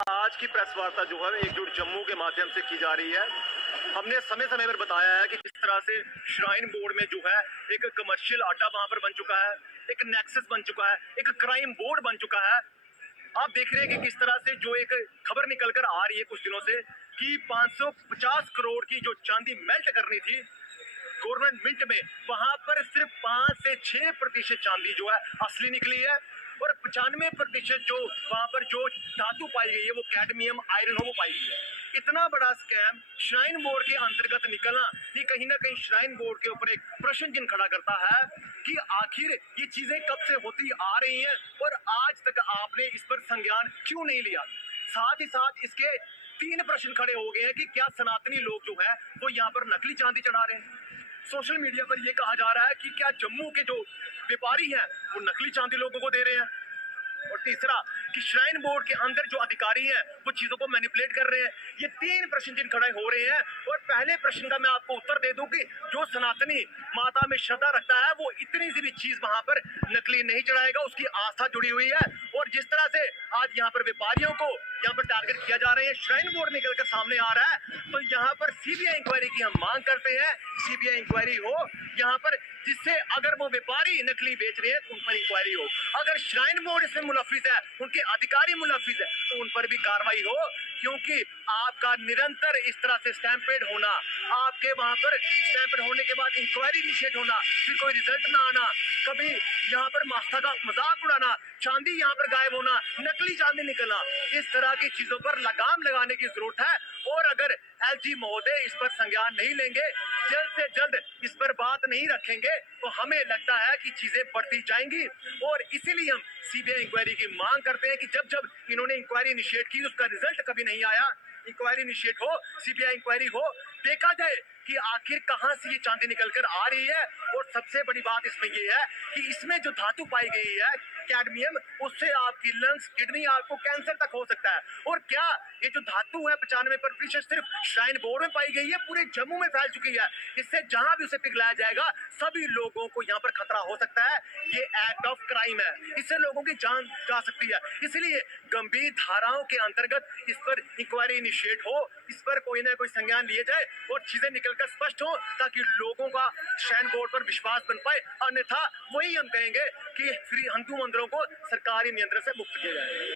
आज की प्रेस वार्ता जो है एकजुट जम्मू के माध्यम से की जा रही है। हमने समय समय पर बताया है कि किस तरह से श्राइन बोर्ड में जो है एक कमर्शियल अड्डा वहां पर बन चुका है, एक नेक्सस बन चुका है, एक क्राइम बोर्ड बन चुका है। आप देख रहे हैं कि किस तरह से जो एक खबर निकल कर आ रही है कुछ दिनों से कि 550 करोड़ की जो चांदी मेल्ट करनी थी गवर्नमेंट मिंट में, वहां पर सिर्फ 5 से 6% चांदी जो है असली निकली है और 95% जो वहां पर जो धातु पाई गई है वो कैडमियम आयरन हो वो पाई गई है। इतना बड़ा स्कैम श्राइन बोर्ड के अंतर्गत निकलना ये कहीं ना कहीं श्राइन बोर्ड के ऊपर एक प्रश्न चिन्ह खड़ा करता है कि आखिर ये चीजें कब से होती आ रही हैं और आज तक आपने इस पर संज्ञान क्यों नहीं लिया। साथ ही साथ इसके 3 प्रश्न खड़े हो गए हैं कि क्या सनातनी लोग जो है वो यहाँ पर नकली चांदी चढ़ा रहे हैं। सोशल मीडिया पर यह कहा जा रहा है कि क्या जम्मू के जो व्यापारी हैं वो नकली चांदी लोगों को दे रहे हैं। और तीसरा कि श्राइन बोर्ड के अंदर जो अधिकारी हैं वो चीजों को मैनिपुलेट कर रहे हैं। ये 3 प्रश्न चिन्ह खड़े हो रहे हैं और पहले प्रश्न का मैं आपको उत्तर दे दूं कि जो सनातनी माता में श्रद्धा रखता है वो इतनी सी भी चीज वहां पर नकली नहीं चढ़ाएगा, उसकी आस्था जुड़ी हुई है। और जिस तरह से आज यहाँ पर व्यापारियों को यहाँ पर टारगेट किया जा रहा है, श्राइन बोर्ड निकलकर सामने आ रहा है, तो यहाँ पर सीबीआई इंक्वायरी की हम मांग करते हैं। सीबीआई इंक्वायरी हो यहाँ पर, जिससे अगर वो व्यापारी नकली बेच रहे हैं तो उन पर इंक्वायरी हो, अगर श्राइन बोर्ड इसमें मुलफिस है, उनके अधिकारी मुलफिस है, तो उन पर भी कार्रवाई हो। क्योंकि आपका निरंतर इस तरह से स्टैंपेड होना, आपके वहां पर स्टैंपेड होने के बाद इंक्वायरी इनिशिएट होना, फिर कोई रिजल्ट ना आना, कभी यहाँ पर मास्ता का मजाक उड़ाना, चांदी यहाँ पर गायब होना, नकली चांदी निकलना, इस तरह की चीजों पर लगाम लगाने की जरूरत है। और अगर एलजी महोदय इस पर संज्ञान नहीं लेंगे, जल्द से जल्द इस पर बात नहीं रखेंगे, तो हमें लगता है कि चीजें बढ़ती जाएंगी। और इसीलिए हम सीबीआई इंक्वायरी की मांग करते हैं कि जब जब इन्होंने इंक्वायरी इनिशिएट की उसका रिजल्ट कभी नहीं आया। इंक्वायरी इनिशिएट हो, सीबीआई इंक्वायरी हो, देखा जाए कि आखिर कहां से ये चांदी निकल कर आ रही है। और सबसे बड़ी बात इसमें ये है कि इसमें जो धातु पाई गई है कैडमियम, उससे आपकी लंग्स, किडनी, आपको कैंसर तक हो सकता है। और क्या ये जो धातु है 95% सिर्फ श्राइन बोर्ड में पाई गई है, पूरे जम्मू में फैल चुकी है। इससे जहां भी उसे पिघलाया जाएगा सभी लोगों को यहाँ पर खतरा हो सकता है। ये एक्ट ऑफ क्राइम है, इससे लोगों की जान जा सकती है। इसलिए गंभीर धाराओं के अंतर्गत इस पर इंक्वायरी इनिशिएट हो, इस पर कोई ना कोई संज्ञान लिए जाए और चीजें निकलकर स्पष्ट हो, ताकि लोगों का श्राइन बोर्ड पर विश्वास बन पाए। अन्यथा वही हम कहेंगे कि फ्री हिंदू मंदिरों को सरकारी नियंत्रण से मुक्त किया जाए।